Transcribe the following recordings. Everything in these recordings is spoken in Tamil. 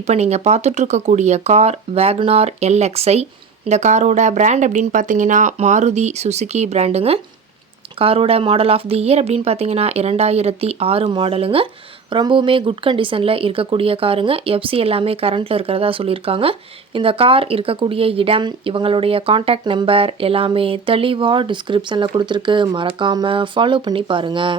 இப்போ நீங்கள் பார்த்துட்ருக்கக்கூடிய கார் வேக்னார் எல்எக்ஸ்ஐ இந்த காரோட பிராண்ட் அப்படின்னு பார்த்தீங்கன்னா மாருதி சுசுகி பிராண்டுங்க காரோட மாடல் ஆஃப் தி இயர் அப்படின்னு பார்த்தீங்கன்னா இரண்டாயிரத்தி ஆறு மாடலுங்க ரொம்பவுமே குட் கண்டிஷனில் இருக்கக்கூடிய காருங்க. எஃப்சி எல்லாமே கரண்ட்டில் இருக்கிறதா சொல்லியிருக்காங்க. இந்த கார் இருக்கக்கூடிய இடம் இவங்களுடைய காண்டாக்ட் நம்பர் எல்லாமே தெளிவாக டிஸ்கிரிப்ஷனில் கொடுத்துருக்கு. மறக்காமல் ஃபாலோ பண்ணி பாருங்கள்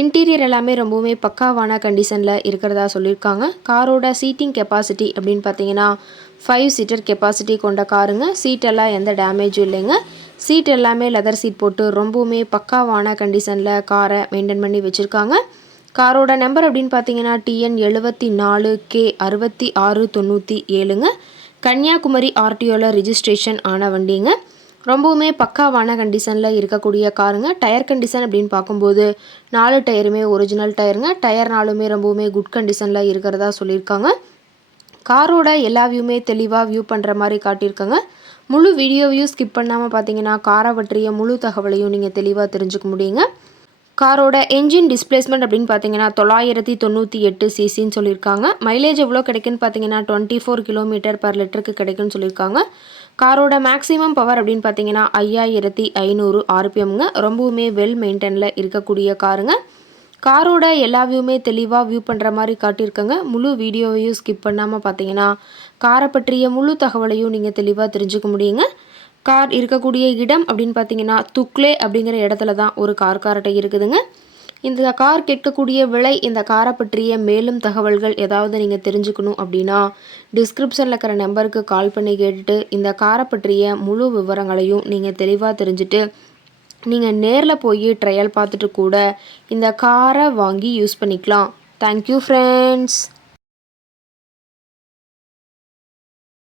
இன்டீரியர் எல்லாமே ரொம்பவுமே பக்காவான கண்டிஷனில் இருக்கிறதா சொல்லியிருக்காங்க. காரோட சீட்டிங் கெப்பாசிட்டி அப்படின்னு பார்த்தீங்கன்னா ஃபைவ் சீட்டர் கெப்பாசிட்டி கொண்ட காருங்க. சீட்டெல்லாம் எந்த டேமேஜும் இல்லைங்க. சீட் எல்லாமே லெதர் சீட் போட்டு ரொம்பவுமே பக்காவான கண்டிஷனில் காரை மெயின்டைன் பண்ணி வச்சுருக்காங்க. காரோட நம்பர் அப்படின்னு பார்த்தீங்கன்னா டிஎன் எழுபத்தி நாலு கே அறுபத்தி ஆறு தொண்ணூற்றி ஏழுங்க. கன்னியாகுமரி ஆர்டிஓவில் ரிஜிஸ்ட்ரேஷன் ஆன வண்டிங்க. ரொம்பவுமே பக்காவான கண்டிஷனில் இருக்கக்கூடிய காருங்க. டயர் கண்டிஷன் அப்படின்னு பார்க்கும்போது நாலு டயருமே ஒரிஜினல் டயருங்க. டயர் நாலுமே ரொம்பவுமே குட் கண்டிஷனில் இருக்கிறதா சொல்லியிருக்காங்க. காரோட எல்லா வியூமே தெளிவாக வியூ பண்ணுற மாதிரி காட்டியிருக்காங்க. முழு வீடியோவையும் ஸ்கிப் பண்ணாமல் பார்த்தீங்கன்னா காரை பற்றிய முழு தகவலையும் நீங்கள் தெளிவாக தெரிஞ்சுக்க முடியுங்க. காரோட என்ஜின் டிஸ்பிளேஸ்மெண்ட் அப்படின்னு பார்த்தீங்கன்னா தொள்ளாயிரத்தி தொண்ணூற்றி எட்டு சிசின்னு சொல்லியிருக்காங்க. மைலேஜ் எவ்வளோ கிடைக்குன்னு பார்த்தீங்கன்னா டுவெண்ட்டி ஃபோர் கிலோமீட்டர் பர் லிட்டருக்கு கிடைக்குன்னு சொல்லியிருக்காங்க. காரோட மேக்ஸிமம் பவர் அப்படின்னு பார்த்தீங்கன்னா ஐயாயிரத்தி ஐநூறு ஆர்பிஎம்ங்க ரொம்பவுமே வெல் மெயின்டெனில் இருக்கக்கூடிய காருங்க. காரோட எல்லா வியூமே தெளிவாக வியூ பண்ணுற மாதிரி காட்டியிருக்கங்க. முழு வீடியோவையும் ஸ்கிப் பண்ணாமல் பார்த்தீங்கன்னா காரை பற்றிய முழு தகவலையும் நீங்கள் தெளிவாக தெரிஞ்சுக்க முடியுங்க. கார் இருக்கக்கூடிய இடம் அப்படின்னு பார்த்தீங்கன்னா துக்லே அப்படிங்கிற இடத்துல தான் ஒரு கார் காரட்டை இருக்குதுங்க. இந்த கார் கேட்கக்கூடிய விலை இந்த காரை பற்றிய மேலும் தகவல்கள் ஏதாவது நீங்கள் தெரிஞ்சுக்கணும் அப்படின்னா டிஸ்கிரிப்ஷனில் இருக்கிற நம்பருக்கு கால் பண்ணி கேட்டுட்டு இந்த காரை பற்றிய முழு விவரங்களையும் நீங்கள் தெளிவாக தெரிஞ்சுட்டு நீங்கள் நேரில் போய் ட்ரையல் பார்த்துட்டு கூட இந்த காரை வாங்கி யூஸ் பண்ணிக்கலாம். Thank you friends